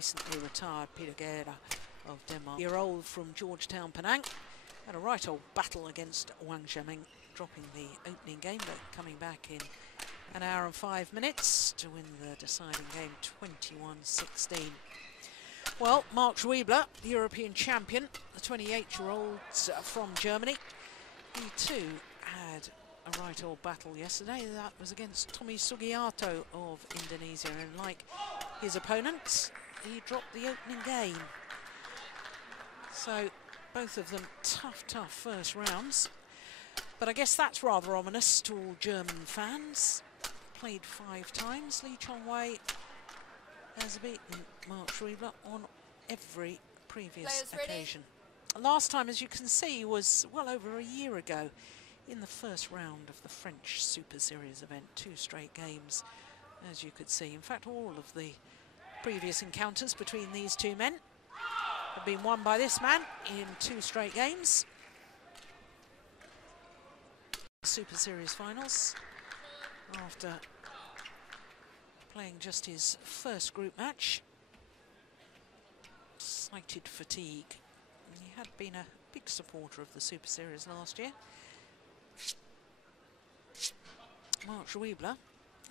recently retired Peter Guerra of Denmark. Year-old from Georgetown, Penang. Had a right old battle against Wang Zheming, dropping the opening game, but coming back in an hour and 5 minutes to win the deciding game 21-16. Well, Marc Zwiebler, the European champion, the 28-year-old from Germany, he too had a right old battle yesterday. That was against Tommy Sugiarto of Indonesia, and like his opponents, he dropped the opening game. So both of them tough first rounds. But I guess that's rather ominous to all German fans. Played 5 times. Chong Wei has beaten Marc Zwiebler on every previous occasion. Last time, as you can see, was well over a year ago in the first round of the French Super Series event. 2 straight games, as you could see. In fact, all of the previous encounters between these two men have been won by this man in 2 straight games. Super Series finals, after playing just his first group match. Cited fatigue. He had been a big supporter of the Super Series last year. Marc Zwiebler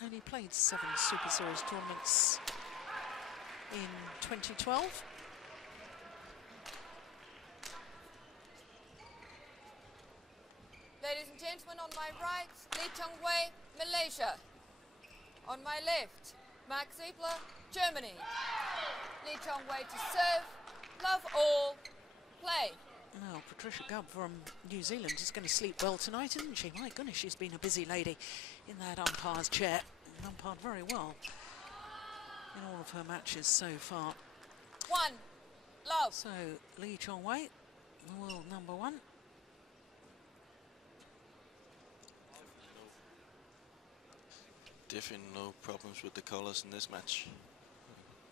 only played 7 Super Series tournaments in 2012. Ladies and gentlemen, on my right, Chong Wei, Malaysia. On my left, Marc Zwiebler, Germany. Chong Wei to serve, love all, play. Well, Patricia Gubb from New Zealand is going to sleep well tonight, isn't she? My goodness, she's been a busy lady in that umpire's chair. Umpired very well in all of her matches so far. 1, love. So, Chong Wei, world number 1. Definitely no problems with the colours in this match.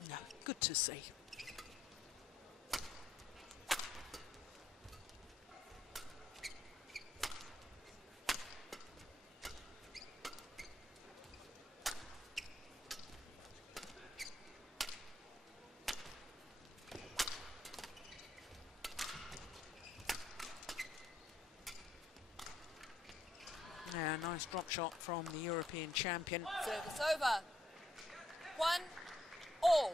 No, good to see. Yeah, nice drop shot from the European champion. Service over. 1, all.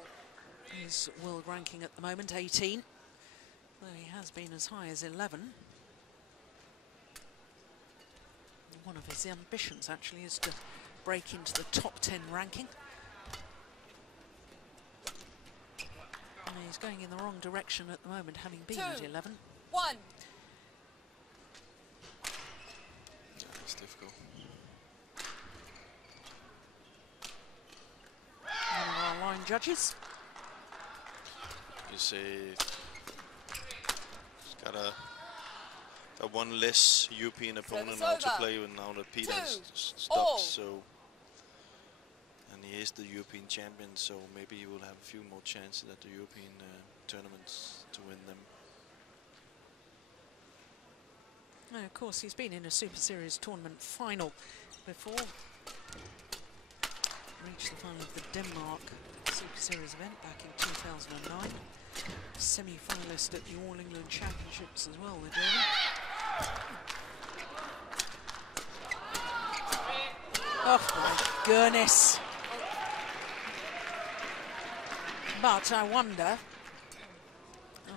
His world ranking at the moment 18, though he has been as high as 11. One of his ambitions actually is to break into the top 10 ranking. And he's going in the wrong direction at the moment, having been at 11. 1. Yeah, it's difficult. One of our line judges. You say he's got a one less European opponent now to play with now that Peter has stopped. So, and he is the European champion, so maybe he will have a few more chances at the European tournaments to win them. No, of course, he's been in a Super Series tournament final before. Reached the final of the Denmark Super Series event back in 2009. Semi-finalist at the All England Championships as well, the German. Oh my goodness. But I wonder,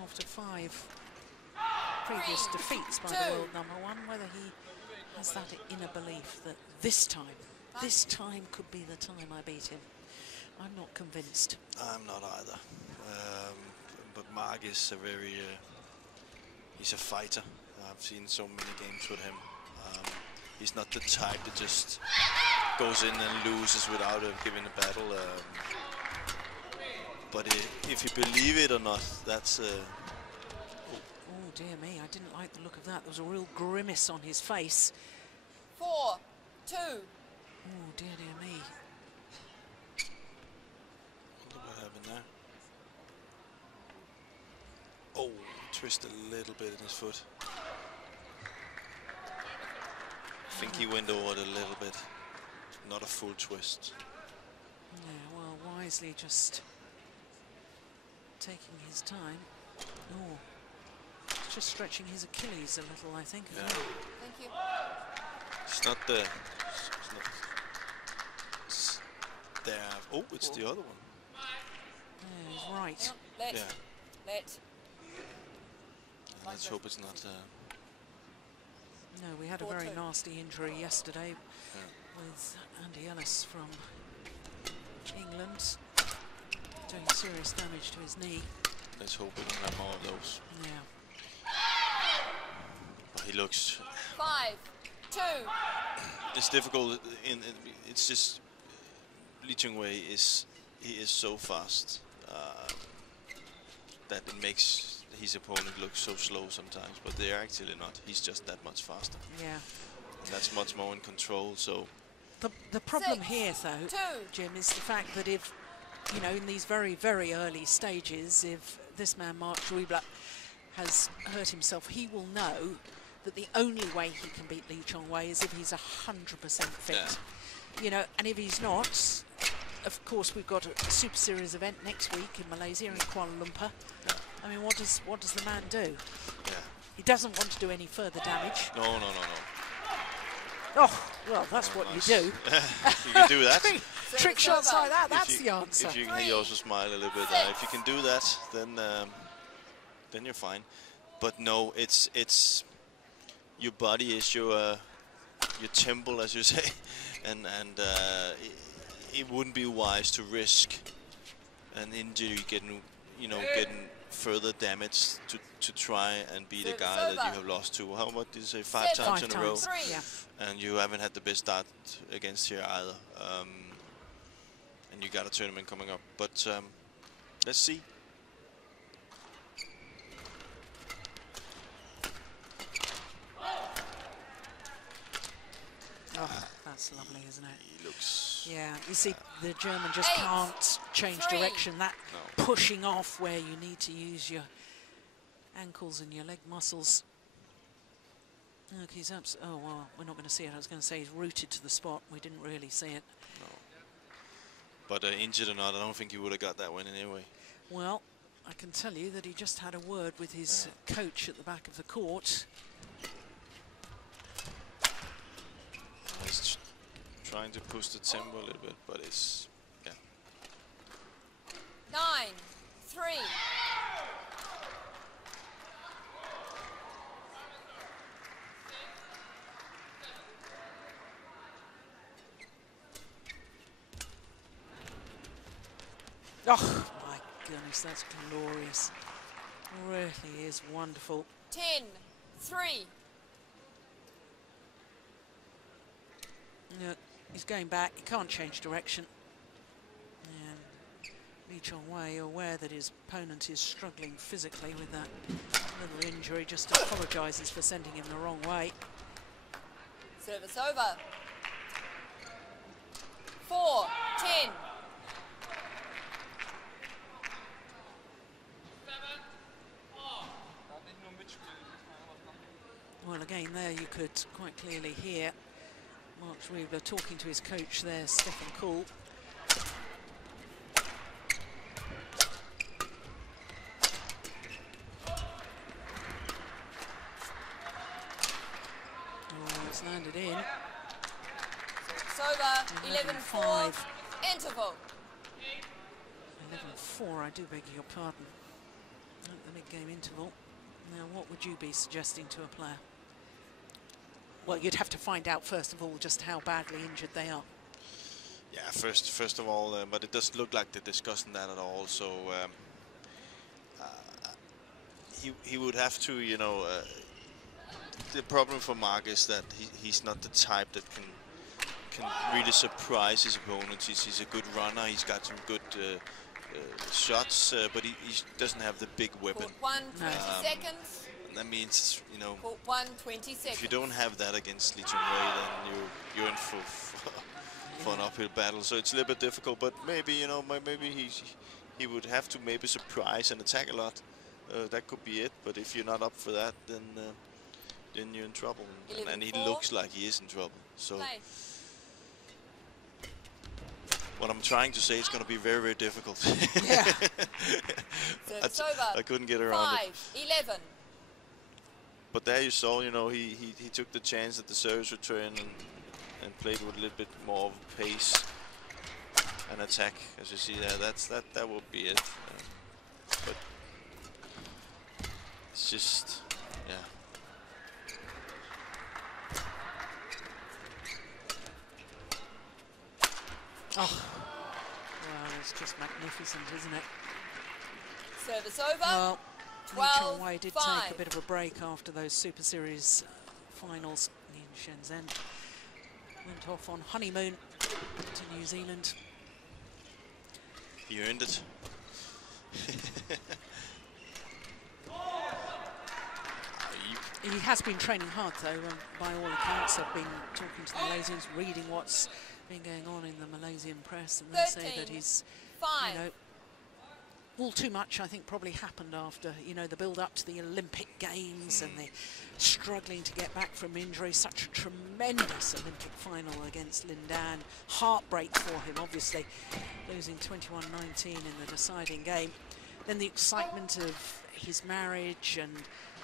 after 5 previous defeats by the world number 1, whether he has that inner belief that this time could be the time I beat him. I'm not convinced. I'm not either. But Marc is a very, he's a fighter. I've seen so many games with him. He's not the type that just goes in and loses without giving a battle. But if you believe it or not, that's... Oh dear me, I didn't like the look of that. There was a real grimace on his face. 4, 2. Oh dear me. What happened there? Oh, twisted a little bit in his foot. I think he went over it a little bit. Not a full twist. Yeah, well, wisely just taking his time. Oh, just stretching his Achilles a little, I think. Yeah. Thank you. It's not the. It's there. Oh, it's the other one. Yeah, he's right. Let. Yeah. Let. Let's hope it's not. No, we had a very nasty injury yesterday with Andy Ellis from England doing serious damage to his knee. Let's hope we don't have more of those. Yeah. But he looks. 5, 2. It's difficult. It's just Lee Chong Wei is so fast that it makes his opponent look so slow sometimes, but they're actually not. He's just that much faster. Yeah. And that's much more in control. So the problem 6, here, though, 2. Jim, is the fact that if, you know, in these very, very early stages, if this man, Marc Zwiebler, has hurt himself, he will know that the only way he can beat Lee Chong Wei is if he's 100% fit. Yeah. You know, and if he's not, of course, we've got a Super Series event next week in Malaysia, in Kuala Lumpur. Yeah. I mean, what does the man do? Yeah. He doesn't want to do any further damage. No. Oh, well, that's what nice. you do. You can do that. Trick shots like that, that's the answer. If you can also smile a little bit. If you can do that, then you're fine. But no, it's your body is your temple, as you say, and it wouldn't be wise to risk an injury getting further damage to try and beat a guy that you have lost to. How much did you say? 5 times in a row? Yeah. And you haven't had the best start against here either. And you got a tournament coming up. But let's see. Oh, that's lovely, isn't it? He looks... Yeah, you see, the German just can't change direction. That pushing off where you need to use your ankles and your leg muscles. Look, he's oh, well, we're not going to see it. I was going to say he's rooted to the spot. We didn't really see it. No. But injured or not, I don't think he would have got that win anyway. Well, I can tell you that he just had a word with his coach at the back of the court. He's trying to push the tempo a little bit, but it's, yeah. 9, 3. Oh, my goodness, that's glorious. Really is wonderful. 10, 3. Look, he's going back. He can't change direction. And Lee Chong Wei, aware that his opponent is struggling physically with that little injury, just apologises for sending him the wrong way. Service over. 4, 10. Well, again, there you could quite clearly hear Marc Zwiebler talking to his coach there, Stefan Kuhl. Oh, it's landed in. It's over. 11-4. Interval. 11-4, I do beg your pardon. At the mid-game interval. Now, what would you be suggesting to a player? Well, you'd have to find out, first of all, just how badly injured they are. Yeah, first of all, but it doesn't look like they're discussing that at all. So he would have to, you know. The problem for Marc is that he's not the type that can really surprise his opponents. He's a good runner. He's got some good shots, but he doesn't have the big weapon. 1, 20 seconds. That means, you know, 1, 20 seconds. if you don't have that against Lee Chong Wei, then you're in for an uphill battle. So it's a little bit difficult, but maybe, you know, maybe he would have to maybe surprise and attack a lot. That could be it. But if you're not up for that, then you're in trouble. And he looks like he is in trouble. So what I'm trying to say is going to be very, very difficult. Yeah. I couldn't get around it. 5-11. But there you saw, you know, he took the chance at the service return and played with a little bit more of a pace and attack, as you see there. That would be it. But it's just, yeah. Oh, well, it's just magnificent, isn't it? Service over. Well, 12, Chong Wei did 5. take a bit of a break after those Super Series finals in Shenzhen. Went off on honeymoon to New Zealand. He earned it. He has been training hard, though, by all accounts. I've been talking to the Malaysians, reading what's been going on in the Malaysian press, and they say that he's, 5. you know, all too much, I think, probably happened after, you know, the build-up to the Olympic Games and the struggling to get back from injury. Such a tremendous Olympic final against Lindan. Heartbreak for him, obviously, losing 21-19 in the deciding game. Then the excitement of his marriage, and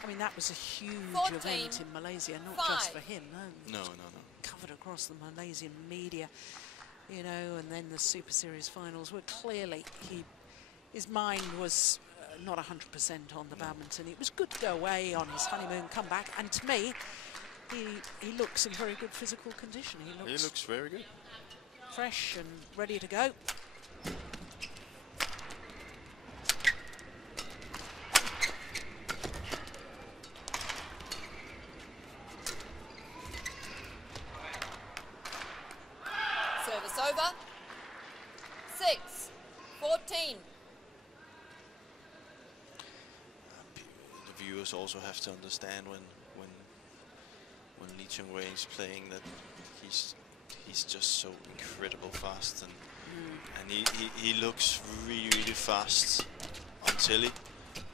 I mean, that was a huge 14, event in Malaysia, not just for him. No. Covered across the Malaysian media, you know, and then the Super Series finals were clearly, his mind was not 100% on the badminton. It was good to go away on his honeymoon, come back, and to me, he looks in very good physical condition. He looks very good. Fresh and ready to go. Service over. 6-14. The viewers also have to understand when Lee Chong Wei is playing that he's just so incredible fast, and he looks really fast on telly.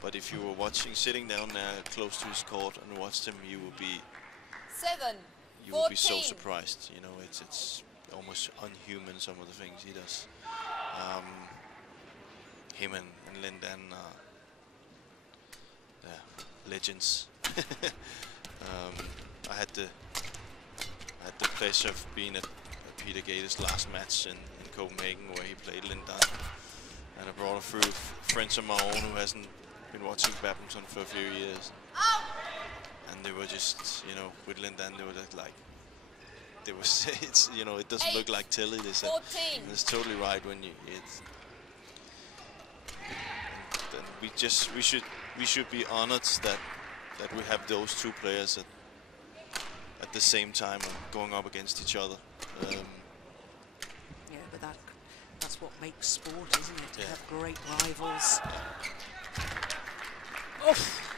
But if you were sitting down there close to his court and watched him, you would be 7-14. so surprised. You know, it's almost unhuman, some of the things he does. Him and Lindan are legends. I had the pleasure of being at Peter Gator's last match in Copenhagen, where he played Lindan, and I brought a few friends of my own who hasn't been watching badminton for a few years, and they were just, you know, with Lindan, they were just like, they were, it's, you know, it doesn't look like telly. They said, and it's totally right when you, and we should be honored that we have those two players at the same time going up against each other. Yeah, but that's what makes sport, isn't it? To have great rivals. Oof.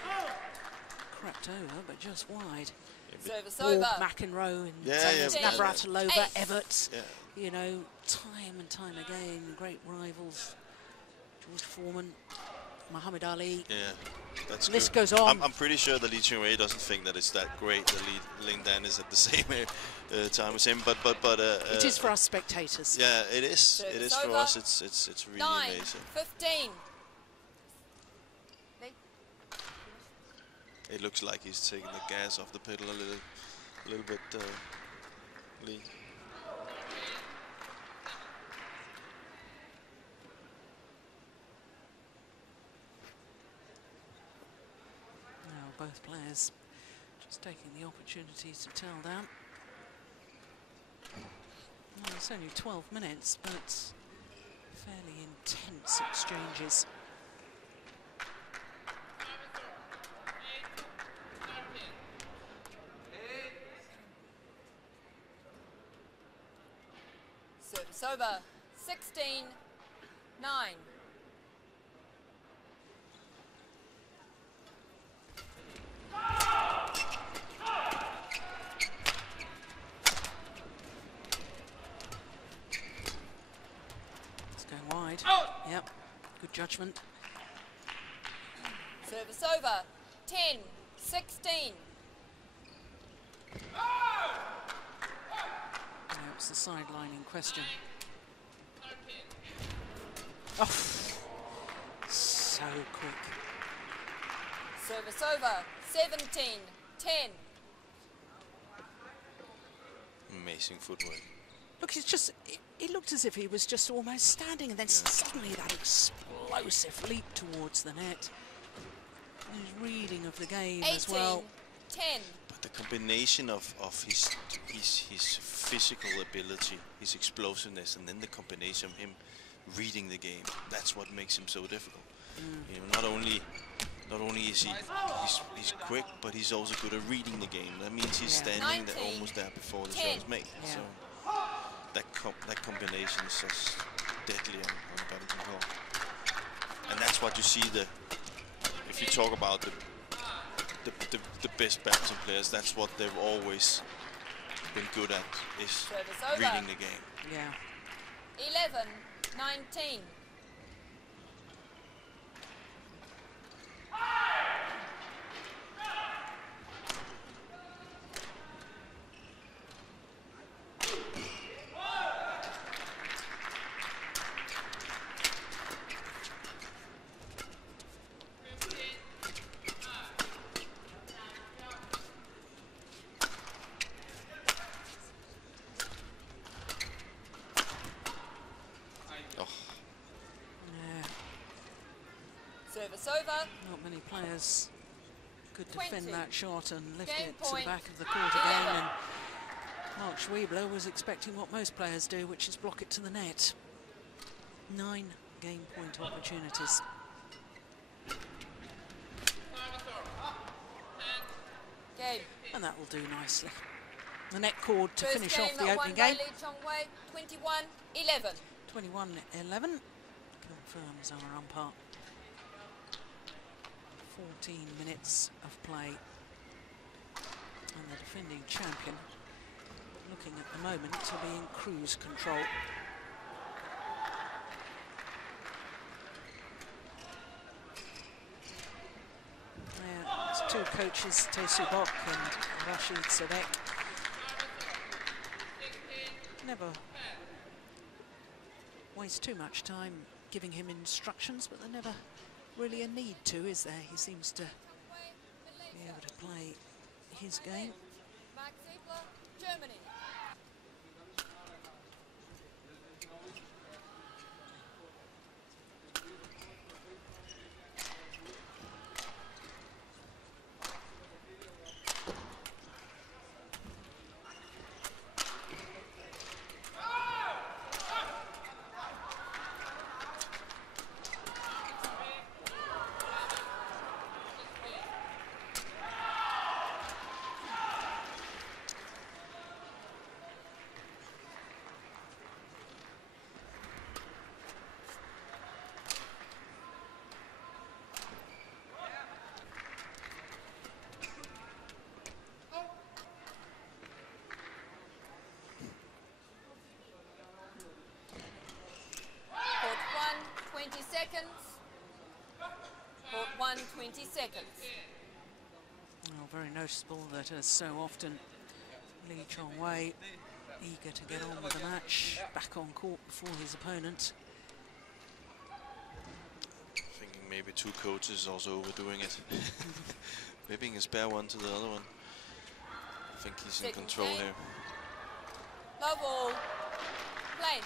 Crept over, but just wide. Service Ward, over. McEnroe, and Navratilova, Everts. You know, time and time again, great rivals. George Foreman, Muhammad Ali. Yeah, that's the list good. goes on. I'm pretty sure that Lee Chong Wei doesn't think that it's that great that Lindan is at the same time as him, but it is for us spectators. Yeah, it is. Service it is for over. us. It's really amazing. 9-15. It looks like he's taking the gas off the pedal a little bit, Lee. Now both players just taking the opportunity to tell down. Well, it's only 12 minutes, but fairly intense exchanges. Service over. 16-9. It's going wide. Yep, good judgment. Service over. 10-16. Now it's the sideline in question. Oh, so so quick. Service over. 17-10. Amazing footwork. Look, it's just, it looked as if he was just almost standing, and then suddenly that explosive leap towards the net. His reading of the game as well. 10. But the combination of his physical ability, his explosiveness, and then the combination of him reading the game, that's what makes him so difficult. You know, not only is he's quick, but he's also good at reading the game. That means he's standing there, almost there before the shot is made. Yeah. So that combination is just deadly on the badminton court. And that's what you see if you talk about the best badminton players, that's what they've always been good at, is reading the game. Yeah. 11-19. Service over. Not many players could 20. defend that shot and lift Game it to the point. back of the court again. And Marc Zwiebler was expecting what most players do, which is block it to the net. 9 game point opportunities. Game. And that will do nicely. The net cord to First finish game off the that opening won by game. Chong Wei, 21-11. 21-11. Confirms our umpire. 14 minutes of play. And the defending champion looking at the moment to be in cruise control. There's two coaches, Tae-Soo Bok and Rashid Sadek. Never waste too much time giving him instructions, but there's never really a need to, is there? He seems to be able to play his game. Marc Zwiebler, Germany. Court 1, 20 seconds. Court 1, 20 seconds. Well, very noticeable that as so often Lee Chong Wei, eager to get on with the match, back on court before his opponent. Thinking maybe two coaches also overdoing it. Maybe a spare one to the other one. I think he's in control here. Love all. Play.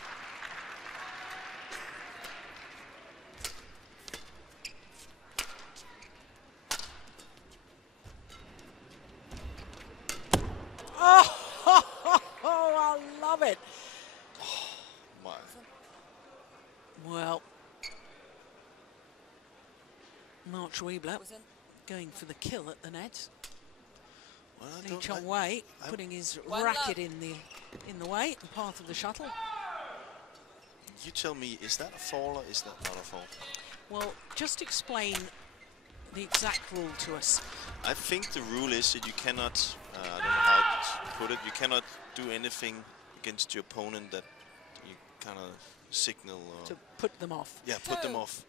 Oh, I love it. My. Well, Marc Zwiebler Was in. going for the kill at the net. Well, I Lee don't Chong like- Wei putting his One racket love. in the way, the path of the shuttle. You tell me, is that a fall or is that not a fall? Well, just explain the exact rule to us. I think the rule is that you cannot, I don't know how to put it, you cannot do anything against your opponent that you kind of signal or To put them off. put them off.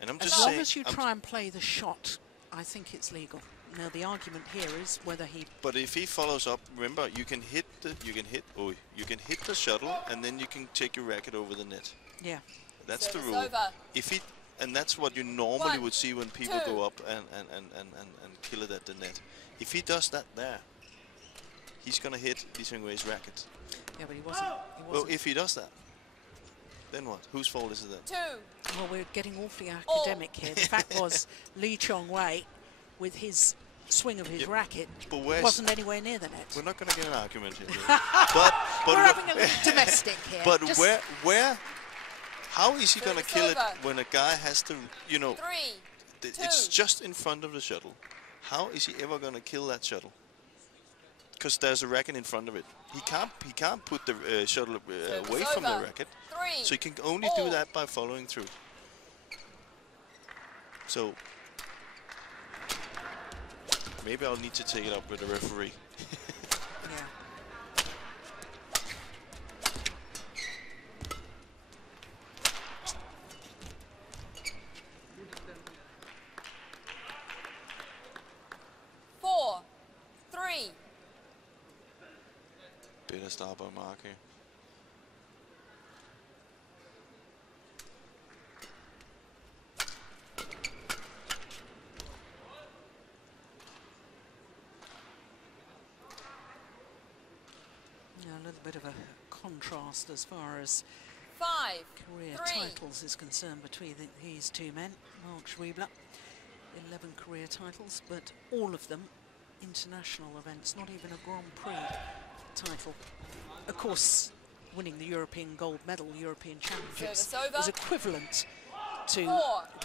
And I'm As just long saying, as you try and play the shot, I think it's legal. Now the argument here is whether he. but if he follows up, remember you can hit the shuttle and then you can take your racket over the net. Yeah. That's the Service rule. over. If he and that's what you normally 1, would see when people 2. go up and kill it at the net. If he does that there, he's gonna hit Lee Chong Wei's racket. Yeah, but he wasn't. Well, if he does that, then what? Whose fault is it then? 2. Well, we're getting awfully academic here. The fact was, Lee Chong Wei, with his swing of his racket, wasn't anywhere near the net. We're not going to get an argument here. but we're having a little domestic here. But how is he going to kill it when a guy has to, you know, 3, 2. it's just in front of the shuttle. How is he ever going to kill that shuttle? Because there's a racket in front of it. He can't put the shuttle away from the racket. 3, so he can only do that by following through. So maybe I'll need to take it up with the referee. Yeah. Better start by Marc here. Yeah, a little bit of a contrast as far as 5, career 3. titles is concerned between these two men. Marc Zwiebler, 11 career titles, but all of them international events, not even a Grand Prix title. Of course, winning the European gold medal, European Championships, is equivalent to 4,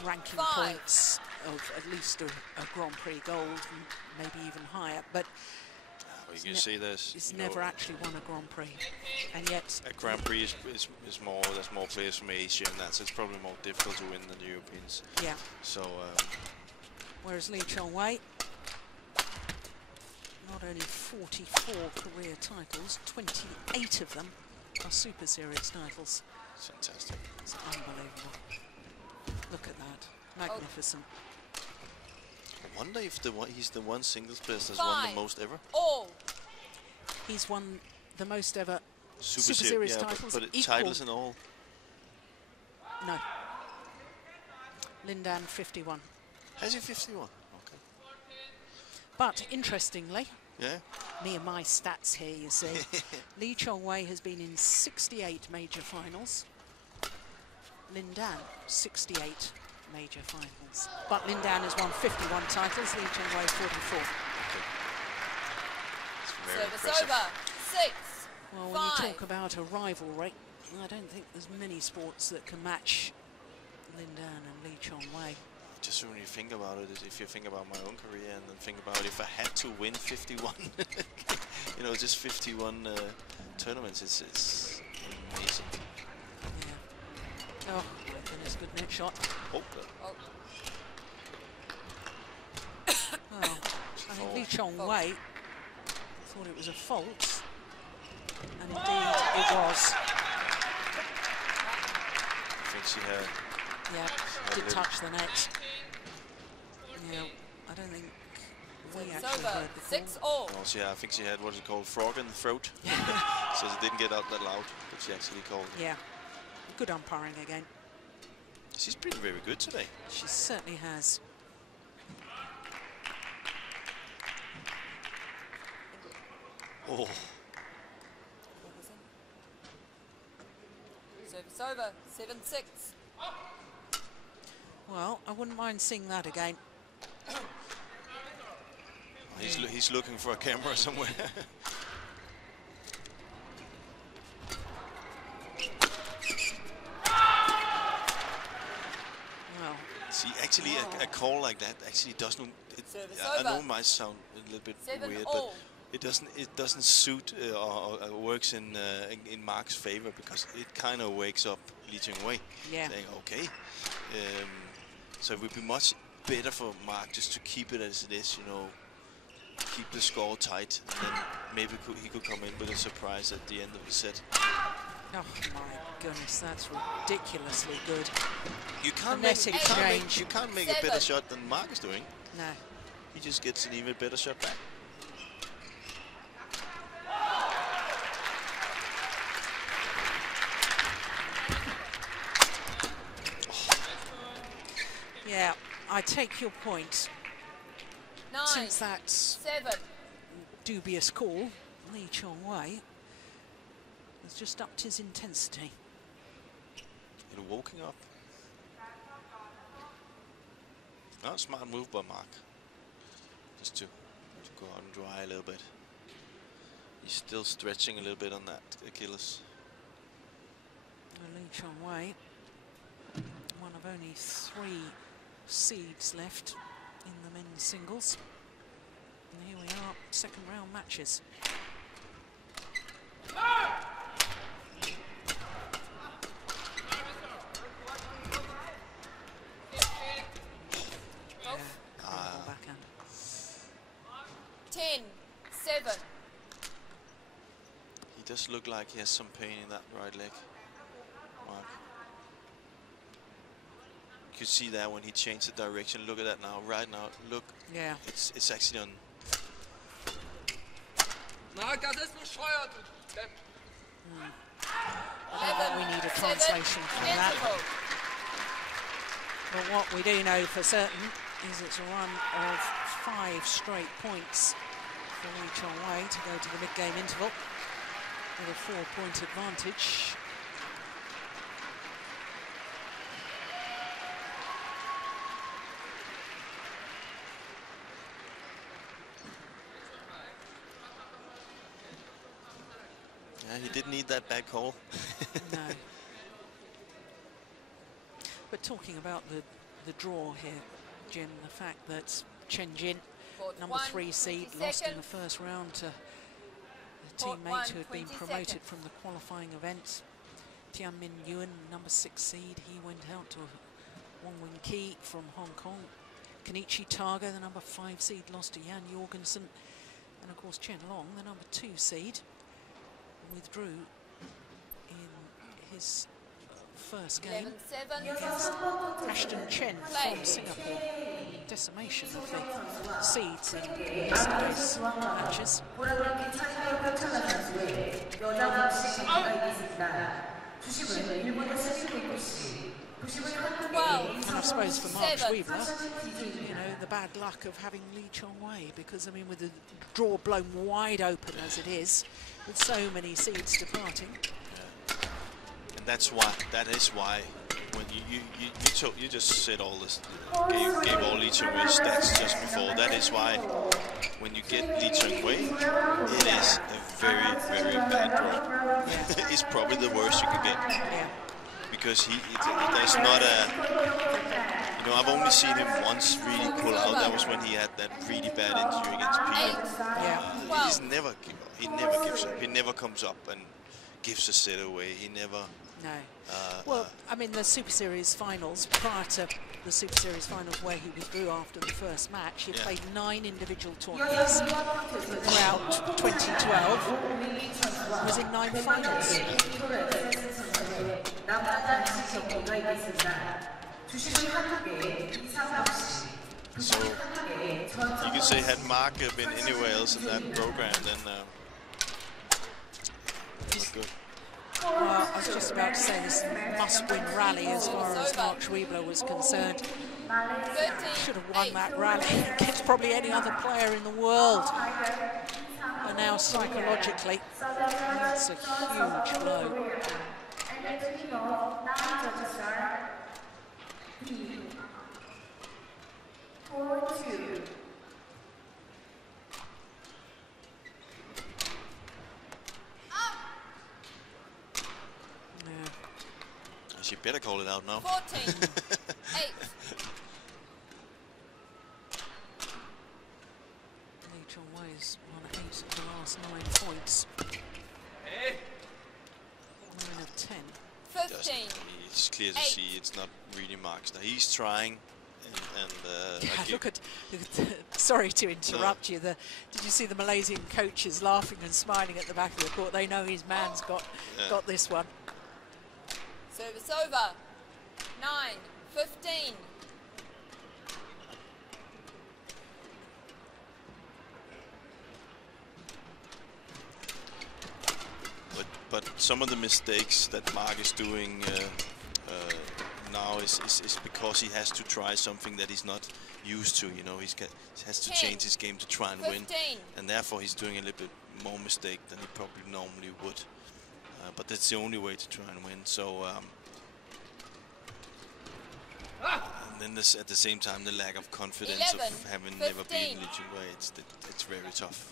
ranking 5. points of at least a Grand Prix gold, maybe even higher. But you can see this. It's never actually won a Grand Prix, and yet a Grand Prix is more. There's more players from Asia, and so it's probably more difficult to win than the Europeans. Yeah. So. Whereas Lee Chong Wei, not only 44 career titles, 28 of them are Super Series titles. It's fantastic. It's unbelievable. Look at that. Magnificent. I wonder if he's the one singles player that's won the most ever. All. He's won the most ever Super Series titles. But titles and all? No. Lindan 51. Has he 51? Okay. But interestingly, yeah, me and my stats here, you see, Lee Chong Wei has been in 68 major finals. Lindan, 68 major finals. But Lindan has won 51 titles, Lee Chong Wei 44. Service over. 6. Well, when you talk about a rivalry, I don't think there's many sports that can match Lindan and Lee Chong Wei. Just when you think about it, if you think about my own career and then think about if I had to win 51, you know, just 51 tournaments, it's amazing. Yeah. Oh, my goodness, good net shot. Oh. Well, I think Lee Chong Wei thought it was a fault, and indeed it was. I think she had. Yeah, did touch the net. Yeah, I don't think we actually heard before. 6 all. No, I think she had what is it called, frog in the throat. So it didn't get out that loud, but she actually called it. Yeah, good umpiring again. She's been very good today. She certainly has. Oh. Service over. 7-6. Well, I wouldn't mind seeing that again. He's looking for a camera somewhere. Well, see, actually, a call like that actually doesn't. I know it might sound a little bit weird, but it doesn't suit or works in Marc's favor, because it kind of wakes up Lee Chong Wei, saying okay. So it would be much better for Marc just to keep it as it is, you know, keep the score tight, and then maybe he could come in with a surprise at the end of the set. oh my goodness, that's ridiculously good. You can't make a better shot than Marc is doing. No. He just gets an even better shot back. I take your point. 9, Since that 7. dubious call, Lee Chong Wei has just upped his intensity. You're walking up. Oh, smart move by Marc. Just to go out and dry a little bit. He's still stretching a little bit on that Achilles. Lee Chong Wei, one of only 3 seeds left in the men's singles. And here we are, second round matches. Backhand. 10, 7. He does look like he has some pain in that right leg, Marc. You can see that when he changed the direction. Look at that now. Right now, look. Yeah. It's actually on. We need a translation from that. But what we do know for certain is it's a run of 5 straight points for Lee Chong Wei to go to the mid-game interval with a 4-point advantage. Yeah, he didn't need that back hole. No. But talking about the draw here, Jim, the fact that Chen Jin, number 3 seed, lost in the first round to the teammate who had been promoted from the qualifying event. Tianmin Yuan, number 6 seed, he went out to Wong Wing Ki from Hong Kong. Kenichi Taga, the number 5 seed, lost to Jan Jorgensen. And of course Chen Long, the number 2 seed, withdrew in his first game against Ashton Chen from Singapore. Decimation of the seeds in yesterday's matches. And I suppose for Marc Zwiebler, you know, the bad luck of having Lee Chong Wei, because I mean, with the draw blown wide open as it is, with so many seeds departing. Yeah. And that is why when you just said all this, gave all Lee Chong Wei stats just before. That is why when you get Lee Chong Wei, it is a very, very bad draw. Yeah. It's probably the worst you can get. Yeah. Because there's not a, you know, I've only seen him once really pull out. That was when he had that really bad injury against Peter. Yeah. He's never give up. He never gives up. He never comes up and gives a set away. He never. No. Well, I mean, the Super Series finals, prior to the Super Series finals where he withdrew after the first match, he played 9 individual tournaments throughout 2012, was in 9 finals. So you could say had Marc been anywhere else in that program, then not good. Well, I was just about to say this must-win rally as far as Marc Zwiebler was concerned. Should have won that rally against probably any other player in the world. But now psychologically, that's a huge blow. She better call it out now. 14, 8. Lee Chong Wei's won 8 of the last 9 points. 9 of 10. 15. It's clear to see it's not really Marc's. He's trying, and look at sorry to interrupt you. Did you see the Malaysian coaches laughing and smiling at the back of the court? They know his man's got this one. Service over. 9, 15. But some of the mistakes that Marc is doing now is because he has to try something that he's not used to. You know, he has to change his game to try and win, and therefore he's doing a little bit more mistake than he probably normally would. But that's the only way to try and win. So, and then this, at the same time, the lack of confidence 11, of having 15. never beaten Li Chongwei, it's very tough.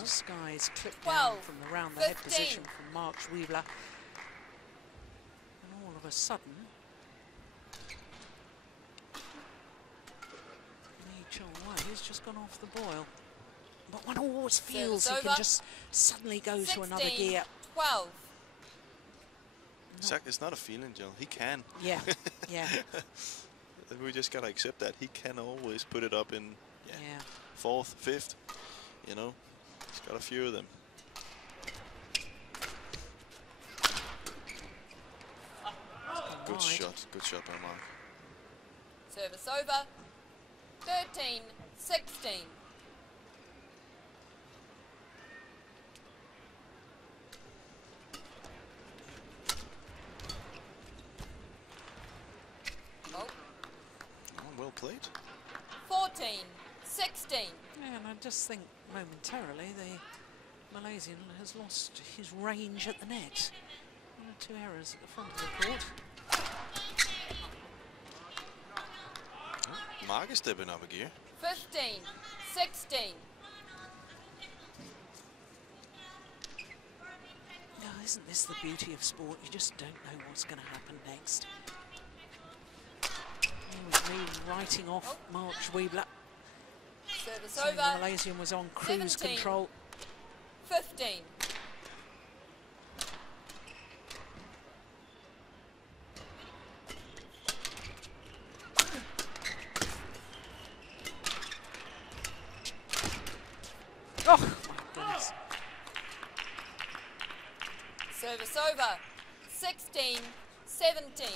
Disguise clip down from the round the head position from Marc Zwiebler. And all of a sudden, Li Chongwei has just gone off the boil. But one always feels he can just suddenly go 16, to another gear. 12. It's not a feeling, Jill. He can. Yeah, yeah. We just gotta accept that. He can always put it up in fourth, fifth, you know. He's got a few of them. Good shot by Marc. Service over. 13, 16. Oh. Well played. 14, 16. Yeah, and I just think momentarily the Malaysian has lost his range at the net. 1 or 2 errors at the front of the court. Marc is stepping up a gear. 15, 16. No, isn't this the beauty of sport? You just don't know what's going to happen next. He was really writing off Marc Zwiebler. Service So over. the Malaysian was on cruise 17, control. 15. Oh, my goodness. Service over. 16, 17.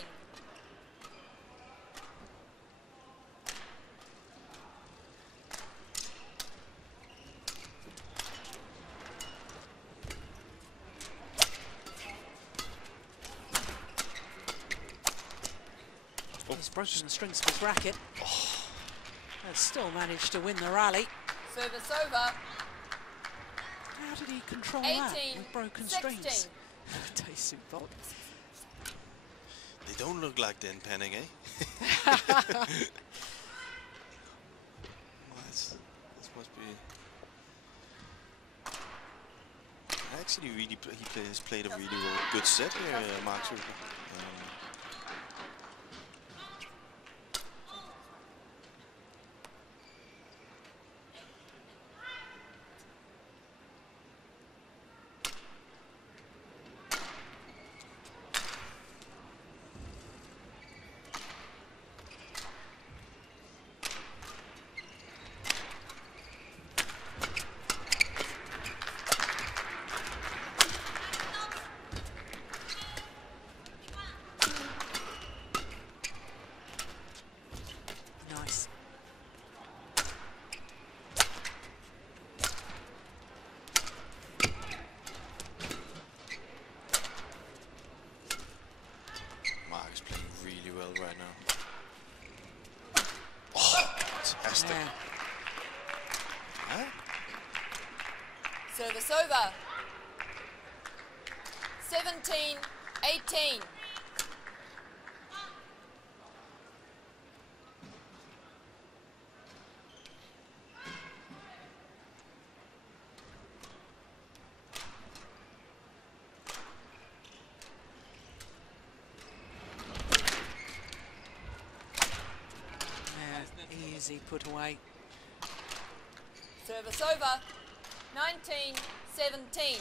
He's broken the strings of his racket. Has still managed to win the rally. Service over. How did he control 18, that with broken 16. strings? Tae-Soo Bok. They don't look like they're in panic, eh? This must be. Actually, he has played a really good set here, Marc Zwiebler. Nice. Marc is playing really well right now. Oh, fantastic. Yeah. Huh? Service over. 17, 18. Yeah, easy put away. Service over. 19, 17.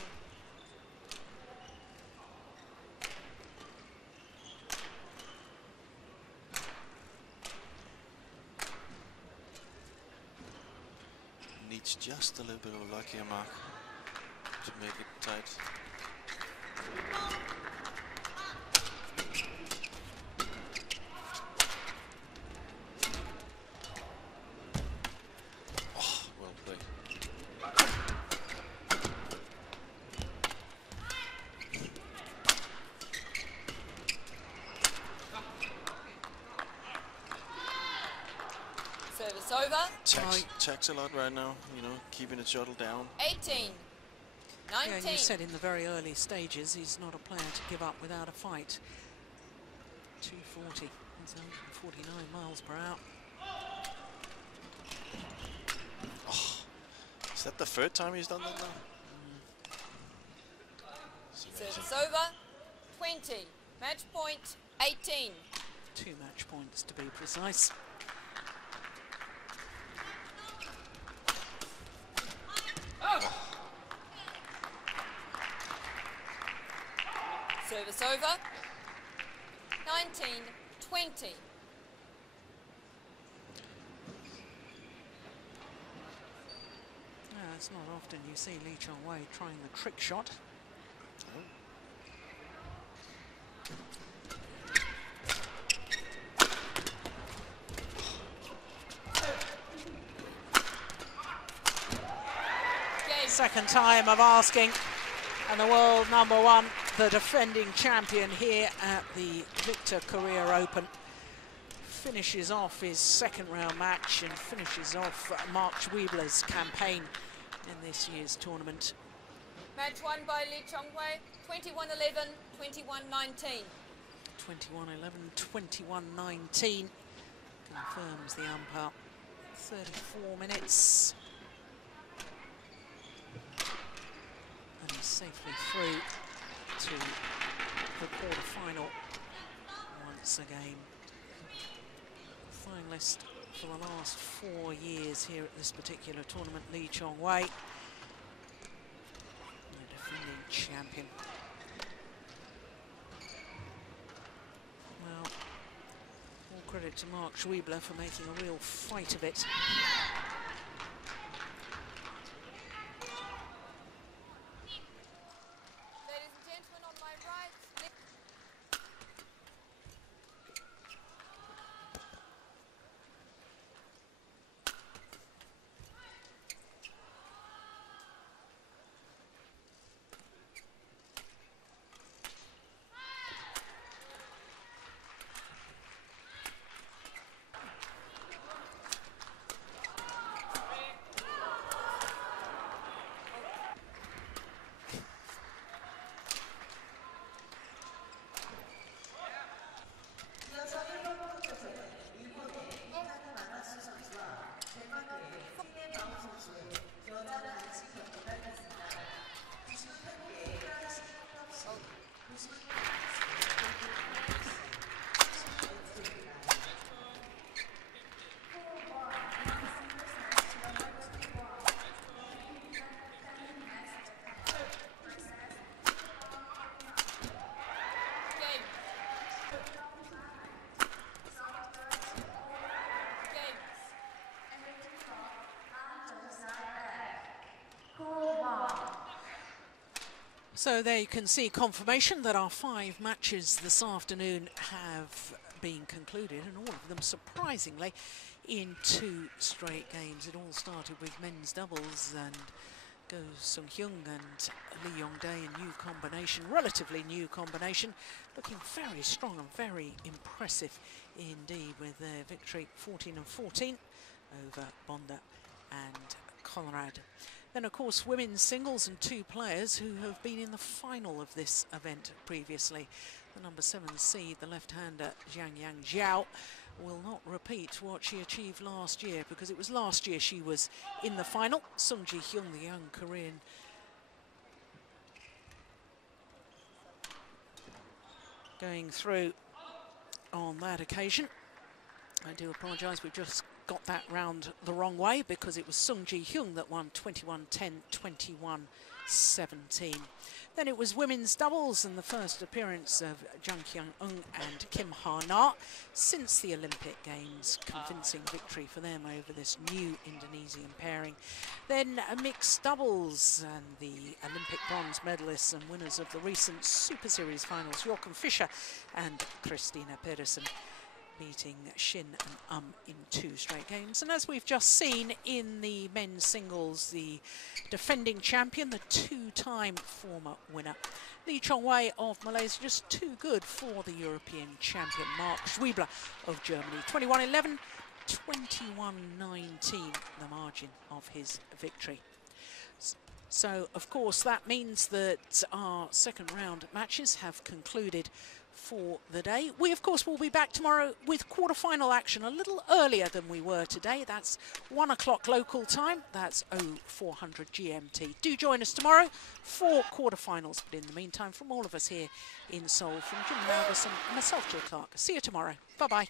Needs just a little bit of luck here, Marc, to make it tight. Service over. Tax a lot right now, you know, keeping the shuttle down. 18, 19. Yeah, and you said in the very early stages he's not a player to give up without a fight. 240, he's 149 miles per hour. Oh, is that the third time he's done that now? Service over. 20. Match point 18. 2 match points to be precise. Service over. 19, 20. It's not often you see Lee Chong Wei trying the trick shot. Second time of asking, and the world #1, the defending champion here at the Victor Career Open, finishes off his second round match and finishes off Marc Zwiebler's campaign in this year's tournament. Match won by Lee Chong Wei, 21-11, 21-19. 21-11, 21-19, confirms the umpire. 34 minutes. And he's safely through to the quarter-final once again. Finalist for the last 4 years here at this particular tournament, Lee Chong Wei, the defending champion. Well, all credit to Marc Zwiebler for making a real fight of it. So there you can see confirmation that our 5 matches this afternoon have been concluded, and all of them surprisingly in 2 straight games. It all started with men's doubles, and Go Sung-hyung and Lee Yong-dae, a new combination, relatively new combination, looking very strong and very impressive indeed with their victory 14-14 over Bonda and Conrad. Then, of course, women's singles and 2 players who have been in the final of this event previously. The number 7 seed, the left-hander Zhang Yang Zhao, will not repeat what she achieved last year, because it was last year she was in the final. Sung Ji-hyun, the young Korean, going through on that occasion. I do apologise, we've just got that round the wrong way, because it was Sung Ji-hyun that won 21-10, 21-17. Then it was women's doubles, and the first appearance of Jung Kyung-eun and Kim Ha-na since the Olympic Games, convincing victory for them over this new Indonesian pairing. Then a mixed doubles, and the Olympic bronze medalists and winners of the recent Super Series finals, Jochen Fischer and Christina Pedersen, beating Shin and in 2 straight games. And as we've just seen in the men's singles, the defending champion, the 2-time former winner, Lee Chong Wei of Malaysia, just too good for the European champion, Marc Zwiebler of Germany. 21-11, 21-19, the margin of his victory. So, of course, that means that our second round matches have concluded for the day. We, of course, will be back tomorrow with quarter-final action a little earlier than we were today. That's 1 o'clock local time. That's 0400 GMT. Do join us tomorrow for quarter-finals. But in the meantime, from all of us here in Seoul, from Jim Malvis and myself, Jill Clark, see you tomorrow. Bye-bye.